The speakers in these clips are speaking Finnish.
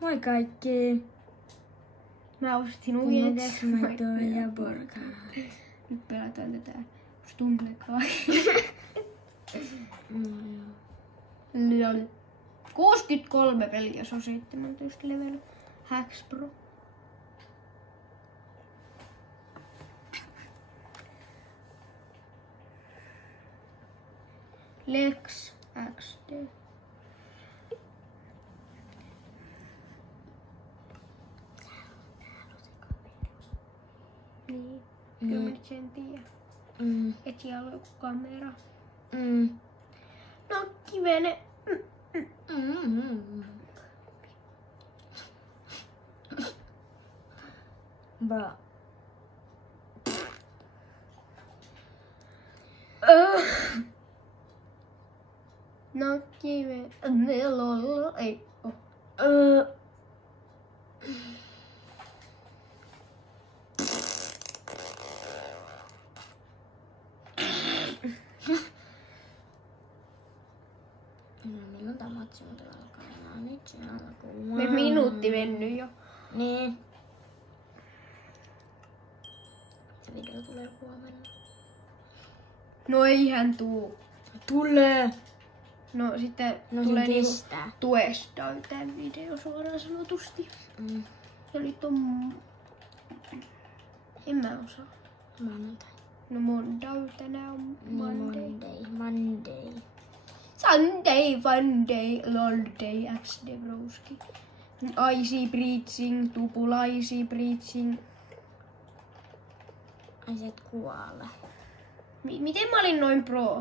Moi kaikki! Mä ostin ujet. Maitoa ja porkkanaa. Nyt pelataan tätä Stumblekaa. Lol. 63 peliä, se on 17 level. Hacks Pro. Lex XD. Niin, kyllä mä nyt sen tiedän. Et siellä on joku kamera. No kivene. Bra. No kivene. Ei oo. Milloin tää matsi muuten alkaa? No nyt se alkuu. Minuutti mennyt jo. Niin. Se video tulee huomenna. No eihän tuu. Tulee! No sitten No tulee se niinku kestää. tuesta tää video suoraan sanotusti. Ja nyt on... En mä osaa. Maanantai. No Monday, tänään on Monday. Monday. Sunday, Funday, Lolday, XD Broski. Icy Breaching, Tupula Icy Breaching. Ai sä et kuole. Miten mä olin noin pro?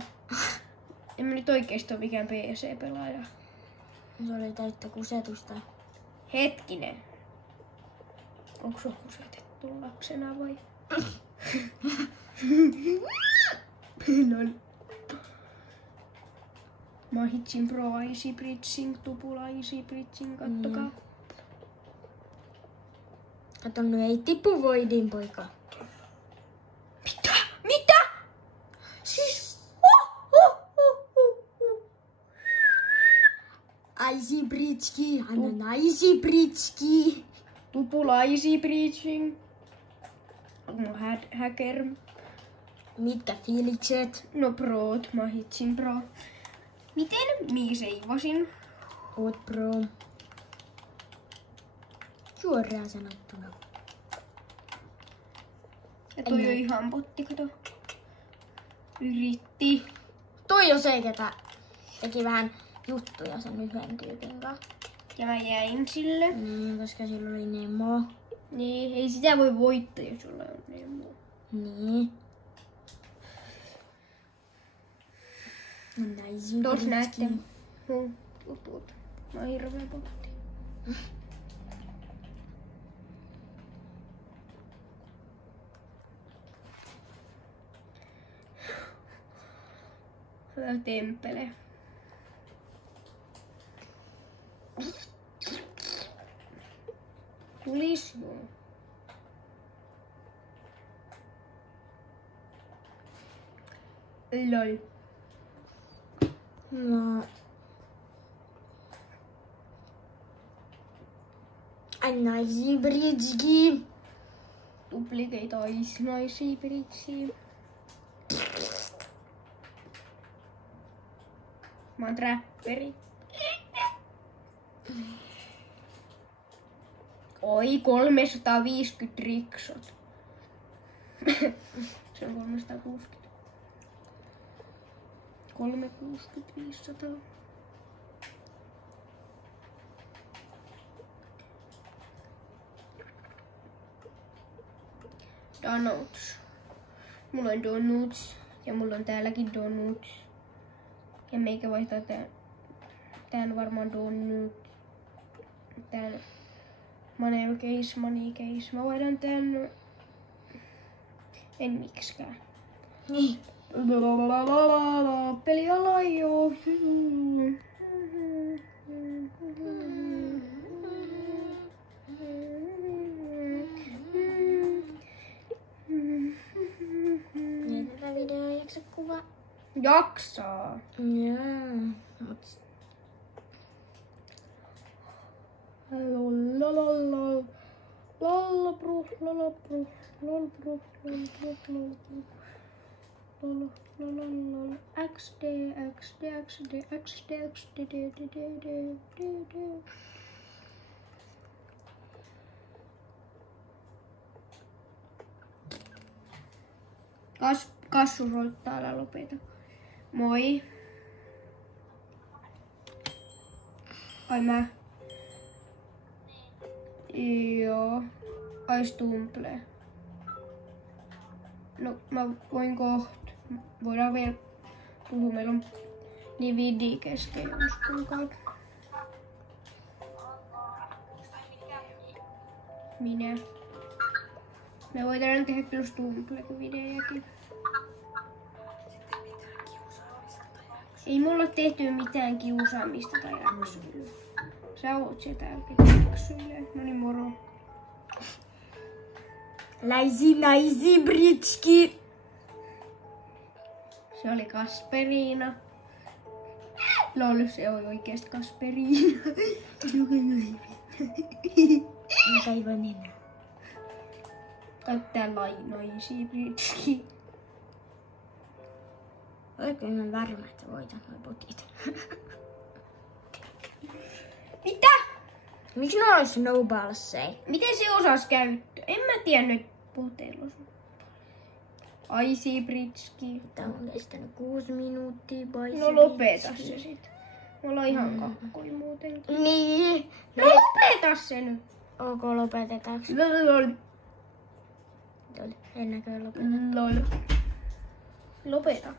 En mä nyt oikeesti oo mikään PC-pelaaja. Se oli täyttä kusetusta. Hetkinen. Onko sua kusetettu lapsena vai? Lol. Mahitsin Pro Icy Breaching, Tupula Icy Breaching, kattokaa. Kato, nyt ei tipu voidin, poika. Mitä? Mitä? Siis... Icy Britski, anna Icy Britski. Tupula Icy Breaching. Hacker. Mitkä fiilikset? No proot, mahitsin Pro. Miten miiseivasin? Oot pro. Suoraan sanottuna. Ja toi on ihan botti, kato. Yritti. Toi on se, ketä teki vähän juttuja sen yhden tyypin kanssa. Ja mä jäin sille. Koska sillä oli Nemo. Niin, ei sitä voi voittaa, jos sulla on Nemo. Niin. Tos näette mun jutut. Mä oon hirveä botti. Hyvä temppele. Tulis joo. Lol. No. Anna Icy Britski. Duplicate Icy Britski. Mä oon trapperi. Oi, 350 riksot. Se on 360. 360, 500. Donuts. Mulla on donuts. Ja mulla on täälläkin donuts. Ja meikä vaihtaa tän on varmaan donut. Tän money case. Mä vaihdan tän. En miksikään. Niin. Peli alajoo. Niin tätä videoa ei jaksa kuvaa. Jaksaa. Jaa. Lolololol. Lollabru, lolabru, lolbru, lolbru, lolbru. Lolololol. XD, XD, XD, XD, XD, d. Kassu soittaa, älä lopeta. Moi. Ai mä. Joo. Ai Stumple. No mä voin kohta. Voidaan vielä puhua. Meillä on niin vidi kesken uskon kautta. Minä. Me voidaan tehdä kyllä Stumple-videojakin. Ei mulla tehty mitään kiusaamista tai äksyillä. Sä oot sieltä äksyillä. No niin, moro. Naisi Britski. Se oli Kasperiina. Lol, se oli oikeesti Kasperiina. Mikä ei voi mennä. Tää Naisi Britski. Oikein mä varma, että voitan noi botit. Mitä? Miksi ne olisi snowballseja? Miten se osas käyttää? En mä tiennyt boteilla. Aisi Britski. Tää on kestänyt 6 minuuttia. No lopeta se sit. Me ollaan ihan kakkoi muutenkin. Niin. No lopeta se nyt. Ok, lopetetaanko? Lol. En näköjään lopeta. Lol. Lopeta.